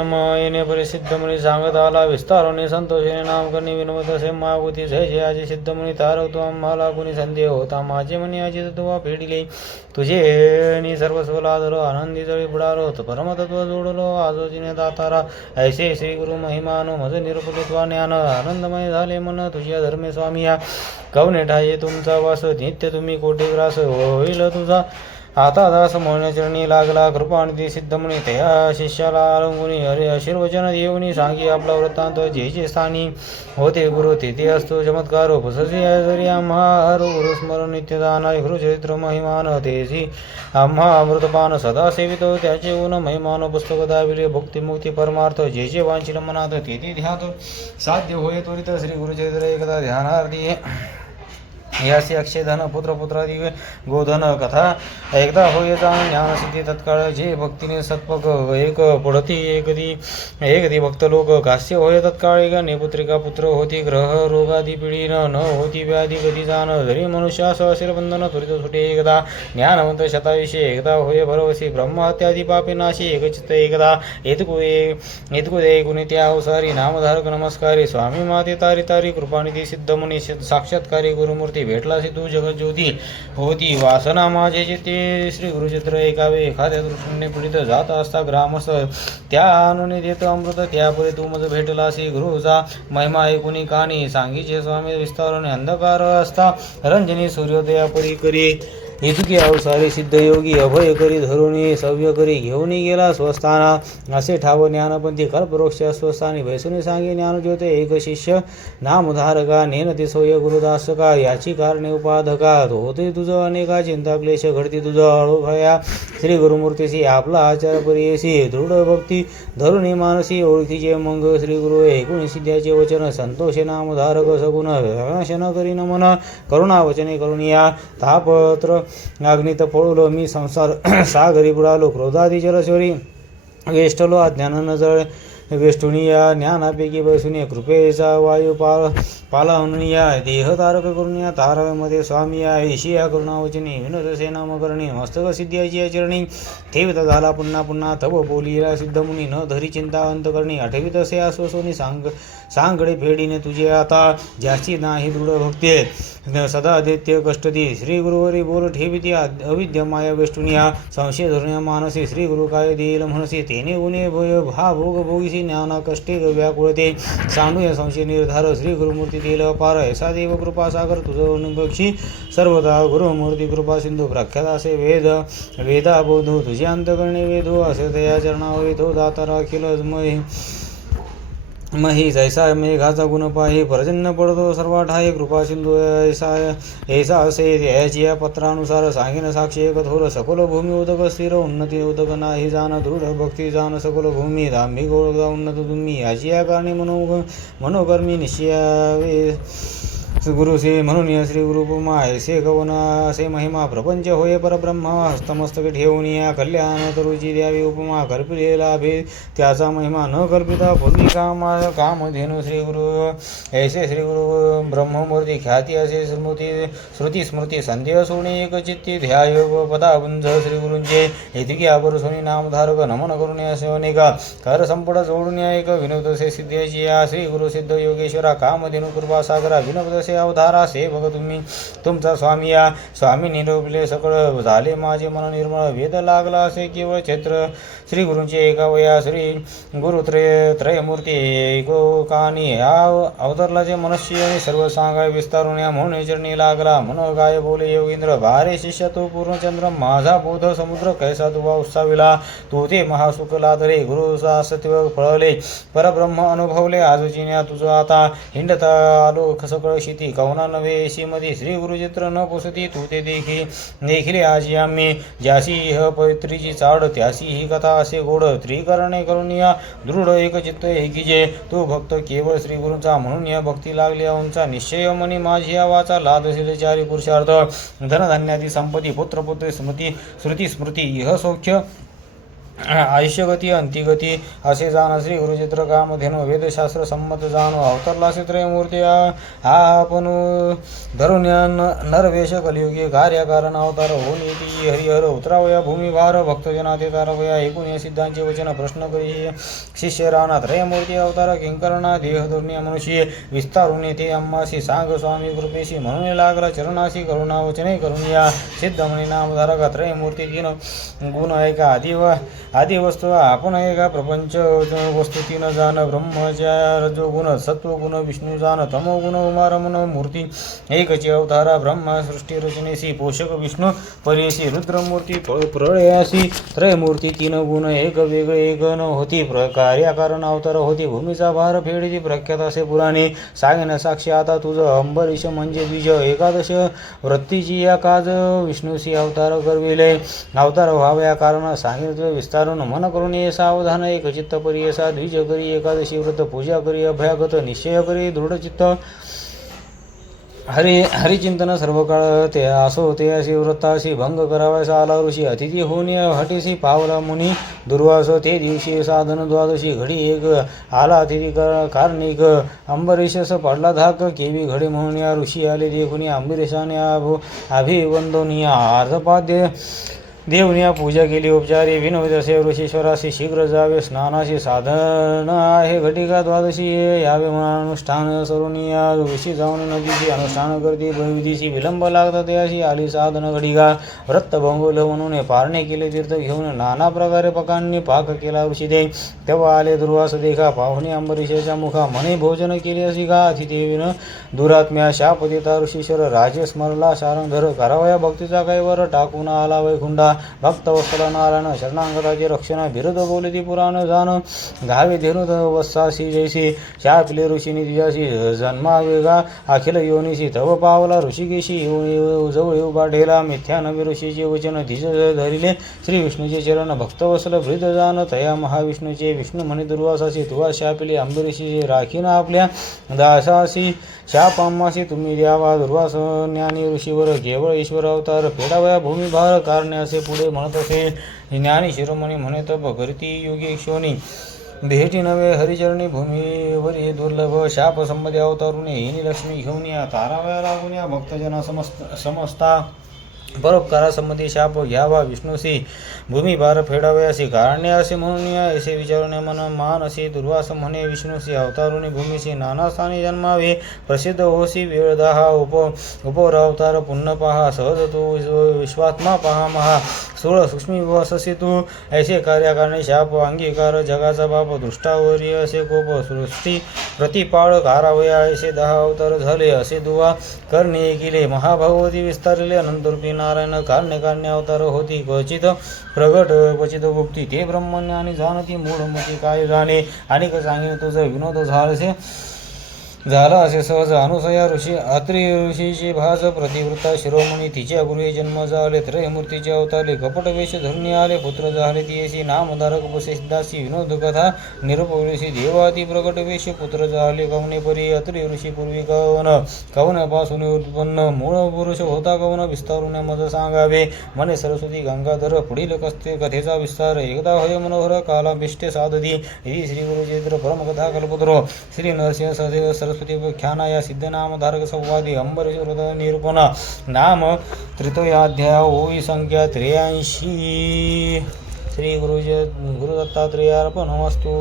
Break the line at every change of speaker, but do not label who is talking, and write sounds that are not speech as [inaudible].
येणे परिसिद्ध मुनी सांगत आला विस्तारोने संतोषेने नाम करणे विनोद असे मागुती जय आजी सिद्ध मुनी तारक तू आम्हाला कुणी संदेह होता. माझे म्हणे आजी तुवा फेडिले. तुझे नि सर्वस्व लादलो आनंदी जळी बुडालो परमतत्व जोडलो आजोजीने दातारा. ऐसे श्री गुरु महिमानो मज निरुपदित्वा ज्ञान आनंदमय झाले मन तुझ्या धर्मे स्वामी या. कवने ठाये तुमचा वास नित्य तुम्ही कोटे ग्रास होईल तुझा. आता दास मोहनचरणी लागला कृपानिधी सिद्धमुनी तया शिष्याला अलंगुनी हरे आशीर्वचन देवनी सांगी आपला वृत्तांत जे जे स्थानी होते गुरु तेथे असतो चमत्कार उपससी जरी आम्हा हर गुरु स्मरण नित्यदाना गुरुचरित्र महिमान तेसी आम्हा अमृतपान सदा सेवितो त्याचे ऊन महिमान पुस्तक दाविले भक्ती मुक्ती परमार्थ जे जे वांछिल मनात तेथे ध्यात साध्य होय त्वरित श्री गुरुचरित्र एकदा ध्यानार्थी यासी अक्षयधन पुत्र पुत्रादी गोधन कथा। एकदा होय जाण ज्ञानसिद्धी तत्काळ जे भक्तीने सत्पक एक पडती एकदी। एकदी भक्त लोक कास्य होय तत्काळ एक नेपुत्रिका पुत्र होती ग्रह रोगादी पिढी न न होती व्याधी कधी जाण धरी मनुष्या असेल बंधन त्वरित सुटे एकदा। ज्ञानवंत शताविषयी एकदा होय भरवसी ब्रह्महत्यादी पापे नाशी एकचित्त एकदा। एतकु एतकु दे त्या अवसारी नामधारक नमस्कारी। स्वामी माते तारी तारी कृपानिधी सिद्ध मुनी साक्षात्कारी गुरुमूर्ती भेटला तू जगज्योती होती वासना माझे ते श्री गुरुचित्र ऐकावे एखाद्या दृष्टीने पीडित जात असता ग्रामस्थ त्या आणून देत अमृत त्यापुढे तू मज भेटलासी गुरुचा महिमा ऐकुनी कानी सांगीचे स्वामी विस्तारून अंधकार असता रंजनी सूर्योदयापरी करी. इतकी अवसारे सिद्धयोगी अभय करी धरुणी सव्य करी घेऊन गेला स्वस्थाना. असे ठाव ज्ञानपंथी कल्पवृक्ष अस्वस्थानी बैसुनी सांगे ज्ञानज्योते एक शिष्य. नामधारका नेनती सोय गुरुदासका याची कारणे उपाधका. होते तुझं अनेका चिंता क्लेश घडती तुझं अळोभया. श्री गुरुमूर्तीसी आपला आचार परियसी दृढ भक्ती धरुणी मानसी ओळखीचे मंग श्री गुरु एकूण सिद्ध्याचे वचन संतोषे नामधारक सगुण विनाशन करी नमन करुणा वचने करुणिया. तापत्र अग्नित पळलो मी संसार [clears throat] सागरी बुडालो क्रोधादी जलस्वरी वेष्टलो अज्ञानानं जळ जळ वेष्टुनिया ज्ञानापैकी बसून कृपेचा वायू पाल पालावनिया देह तारक करुनिया तारमध्ये स्वामी या या करुणावचनी विनोद सेनाम करणी मस्तक सिद्धियाची आचरणी ठेवित झाला पुन्हा पुन्हा थब बोलिया सिद्धमुनी न धरी चिंता अंत करणी आठवीत असे आश्वसोनी सांग सांगडे फेडीने तुझे आता जास्ती नाही दृढ भक्ती सदा दैत्य कष्टती श्री गुरुवरी बोल ठेविती अविद्य माया वेष्टुनिया संशय धरण्या मानसी श्री गुरु काय देईल म्हणसी तेने उने भय भा भोग भोगीसी ज्ञाना कष्टे व्याकुळते सांडू या संशय निर्धार श्री गुरुमूर्ती दिल अपार ऐसा देव कृपा सागर तुझं अनुपक्षी सर्वदा गुरुमूर्ती कृपा सिंधू प्रख्यात असे वेद. वेदा बोधू तुझे अंतकरणे वेदो. असे तया चरणा वेधो दाता राखील मही जैसा मेघाचा गुण आहे पर्जन्य पडतो सर्व ठाई कृपा सिंधू ऐसा ऐसा असे याची या पत्रानुसार सांगेन साक्षी एक थोर सकोल भूमी उदक स्थिर उन्नती उदक नाही जाण दृढ भक्ती जाण सकोल भूमी धांबिक ओळखा उन्नत तुम्ही याची या कारणे मनो मनोकर्मी निश्चयावे। गुरु से म्हणून या श्री गुरुपुमा ऐसे गवन असे महिमा प्रपंच होय परब्रह्म हस्तमस्तक ठेवून या कल्याण तरुची द्यावी उपमा कल्पिलेला भेद त्याचा महिमा न कल्पिता पूर्वी काम कामधेनु श्री गुरु ऐसे श्री गुरु ब्रह्ममूर्ती ख्याती असे स्मृती श्रुती स्मृती संदेह सोने एक चित्ती ध्याय पदाबुंज श्री गुरूंचे इतकी आबर सोनी नामधारक नमन करून असे अनेका कर संपट जोडून या एक विनोद असे सिद्धेची या श्री गुरु सिद्ध योगेश्वरा कामधेनु कृपा सागरा विनोद जसे अवधारा से बघ तुम्ही तुमचा स्वामी या स्वामी निरोपले सकळ झाले. माझे मन निर्मळ वेद लागला असे केवळ क्षेत्र. श्री गुरूंचे एका वया श्री गुरुत्रय त्रयमूर्ती एको कानी या अवतरला जे मनुष्य आणि सर्व सांगाय विस्तारून या म्हणून चरणी लागला. म्हणून गाय बोले योगेंद्र भारे शिष्य तू पूर्णचंद्र माझा बोध समुद्र कैसा तुवा उत्साविला तू ते महासुख लादरे गुरु सत्व फळले परब्रह्म अनुभवले. आजूचिन्या तुझं आता हिंडता आलो खसकळ शिती कवना नव्हे मध्ये श्री गुरुचित्र न पोसती तू ते देखी देखिले आजी आम्ही. ज्यासी ह पवित्रीची चाड त्यासी ही कथा असे गोड. त्रिकरणे करून या दृढ एक एकचित्त एकीजे तू भक्त केवळ श्री गुरूंचा म्हणून या भक्ती लागली उंचा. निश्चय मनी माझी या वाचा. लादशील चारी पुरुषार्थ. धनधान्यादी संपत्ती पुत्र पुत्र स्मृती श्रुती स्मृती इह सौख्य आयुष्यगती अंतिगती असे जाण श्री गुरुचित्र काम वेदशास्त्र संमत जाण. अवतरला हा आपण धरून न- नरवेश कलियुगी कार्यकारण अवतार होऊन येती. हरिहर उतरावया भूमिभार भक्तजना ते तारवया ऐकून या सिद्धांचे वचन प्रश्न करी. शिष्य राणा त्रयमूर्ती अवतार किंकरणा देह धोरणी मनुष्य विस्तारून येते. अम्मासी सांग स्वामी कृपेशी म्हणून लागला चरणाशी करुणा वचने करून या सिद्धमणी नामधारका त्रयमूर्ती तीन गुण ऐका. आदिवा व आदि वस्तू आपण ऐका प्रपंच वस्तू तीन जाण ब्रह्मच्या रजोगुण सत्वगुण विष्णू जाण तमोगुण उमारमन मूर्ती एकची अवतारा ब्रह्मा सृष्टी रचनेसी पोषक विष्णू परेशी रुद्रमूर्ती प्रळयासी त्रयमूर्ती तीन गुण एक वेगळे एक न होती प्र कार्याकारण अवतार होती भूमीचा भार फेडती प्रख्यात असे पुराणे सांगेन साक्षी आता तुझं अंबरीश म्हणजे बीज एकादश वृत्तीची या काज विष्णूशी अवतार करविले अवतार व्हाव्या कारण सांगितले विस्तारून मन करून ये सावधान एक चित्त परी असा द्विज करी एकादशी व्रत पूजा करी अभ्यागत निश्चय करी दृढचित्त हरि हरिचिंतन सर्व काळ ते असो ते अशी व्रताशी भंग करावायसा आला ऋषी अतिथी होऊन हटीसी पावला मुनी। दुर्वास ते दिवशी साधन द्वादशी घडी एक आला अतिथी कारणिक अंबरीशस पडला धाक केवी घडी म्हणून या ऋषी आले देखून अंबरीशाने अभो अर्धपाद्य देवनिया पूजा केली उपचारी विनोद असे ऋषीश्वराशी शीघ्र जावे स्नानाशी साधन आहे घटिका द्वादशी यावे अनुष्ठान सरुनिया ऋषी जाऊन नदीची अनुष्ठान करते भयविधीशी विलंब लागतात अशी आली साधन घडिका व्रत भंगोल म्हणून पारणे केले तीर्थ घेऊन नाना प्रकारे पकांनी पाक केला ऋषी दे तेव्हा आले दुर्वास देखा पाहुणे अंबरीशेच्या मुखा मने भोजन केले अशी का अतिदेवीनं दुरात्म्या शाप देता ऋषीश्वर राजे स्मरला शारंधर करावया भक्तीचा काही वर टाकून आला वैकुंडा भक्त वत्सल नारायण शरणांगताचे रक्षण बिरुद बोलती पुराण जाण घावे धेनु वत्सासी जैसी शापिले ऋषीनी तिजासी जन्मा वेगा अखिल योनिशी तव पावला ऋषिकेशी येऊ- येऊ- जवळ येऊ बाढेला मिथ्या नवी ऋषीचे वचन धिज धरिले श्री विष्णूचे चरण भक्तवसल भृद जाण तया महाविष्णूचे विष्णू म्हणे दुर्वासासी तुवा शापिले अंबरीशी राखीन आपल्या दासासी शापामासी तुम्ही द्यावा दुर्वास ज्ञानी ऋषीवर केवळ ईश्वर अवतार फेडावया भूमिभार कारणे असे पुढे म्हणत असे ज्ञानी शिरोमणी म्हणे तप भरती योगी शोनी भेटी नवे हरिचरणी भूमीवरी दुर्लभ शाप संबंधी अवतारुणे हिनी लक्ष्मी घेऊन या तारावया लागून या भक्तजना समस्त समजता परोपकारासंबंधी शाप घ्यावा. विष्णूसी भूमी भार फेडावयासी कारण्य असे म्हणून असे विचारून मन मान असे दुर्वास म्हणे. विष्णूसी अवतारुणी भूमीशी नाना स्थानी जन्मावे. प्रसिद्ध होसी वेळ दहा उप उपोर अवतार पुण्य पहा. सहज तो विश्व- विश्वात्मा पहा महा. सोळ सूक्ष्मी वससी तू. ऐसे कार्याकारणे शाप अंगीकार. जगाचा बाप दृष्टावरी असे कोप सृष्टी प्रतिपाळ कारावया ऐसे दहा अवतार झाले असे दुवा करणे केले महाभगवती विस्तारले. अनंतरूपी नारायण कारणे कारणे अवतार होती. क्वचित प्रगट क्वचित गुप्ती ते ब्रह्मण आणि जाणती मूढमती काय जाणे? आणि सांगितले तुझं विनोद झालसे. झाला असे सहज अनुसया ऋषी अत्रि ऋषीची भाज प्रतिवृत्ता शिरोमणी तिच्या पूर्वी जन्म झाले त्रयमूर्तीचे अवतारले कपट वेश धरणी आले पुत्र झाले तियसी नामधारक बसे विनोद कथा निरूप देवाती प्रकट वेश पुत्र झाले कवने परी अत्रि ऋषी पूर्वी कवन कवनापासून उत्पन्न मूळ पुरुष होता कवन विस्तारून मज सांगावे मने सरस्वती गंगाधर पुढील कस्ते कथेचा विस्तार एकदा होय मनोहर कालाभिष्टे साधती ही श्री गुरुचेत्र परमकथा कल्पुत्र श्री नरसिंह सर ಸರಸ್ವತಿ ಖ್ಯಾನಾಯ ಸಿದ್ಧನಾಮಧಾರಕ ಸಂವಾದಿ ಅಂಬರೀಷ ಹೃದಯ ನಿರೂಪಣ. ನಾಮ ತ್ರಿತಯಾಧ್ಯಾಯ ಓಯಿ ಸಂಖ್ಯಾ ತ್ರಯಾಂಶಿ. ಶ್ರೀ ಗುರುಜ ಗುರುದತ್ತಾತ್ರೇಯಾರ್ಪಣಮಸ್ತು